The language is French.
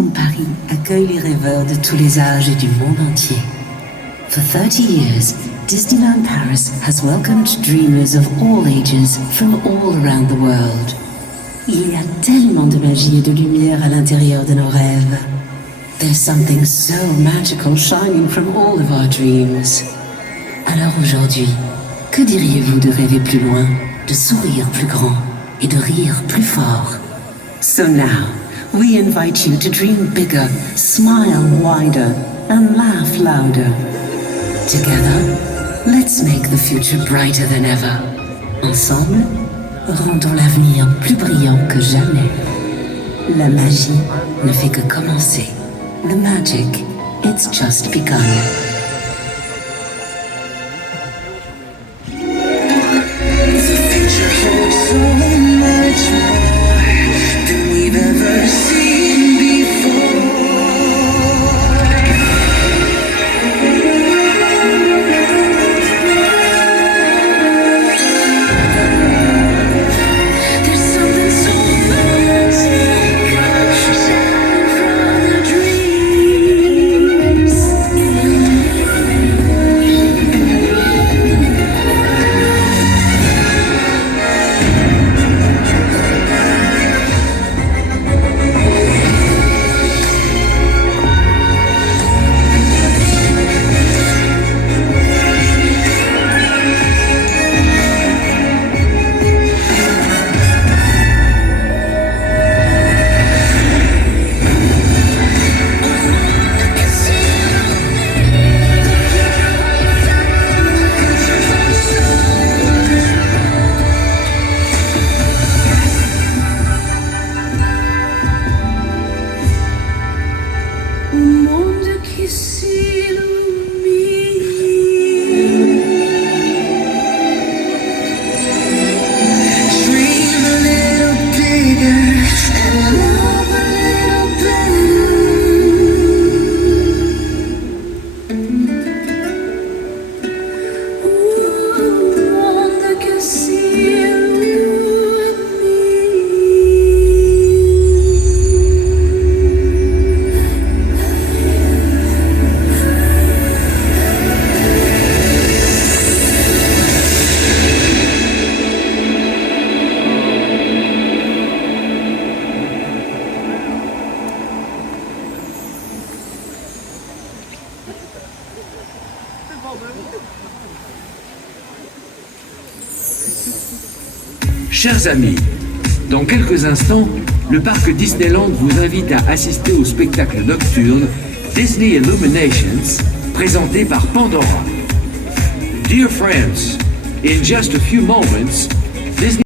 comme Paris accueille les rêveurs de tous les âges et du monde entier. For 30 years, Disneyland Paris has welcomed dreamers of all ages from all around the world. Il y a tellement de magie et de lumière à l'intérieur de nos rêves. There's something so magical shining from all of our dreams. Alors aujourd'hui, que diriez-vous de rêver plus loin, de sourire plus grand et de rire plus fort? So now, we invite you to dream bigger, smile wider, and laugh louder. Together, let's make the future brighter than ever. Ensemble, rendons l'avenir plus brillant que jamais. La magie ne fait que commencer. The magic, it's just begun. The future holds so much more than we've ever seen before. There's something so magic shining from the dreams. Chers amis, dans quelques instants, le parc Disneyland vous invite à assister au spectacle nocturne Disney Illuminations, présenté par Pandora. Dear friends, in just a few moments, Disney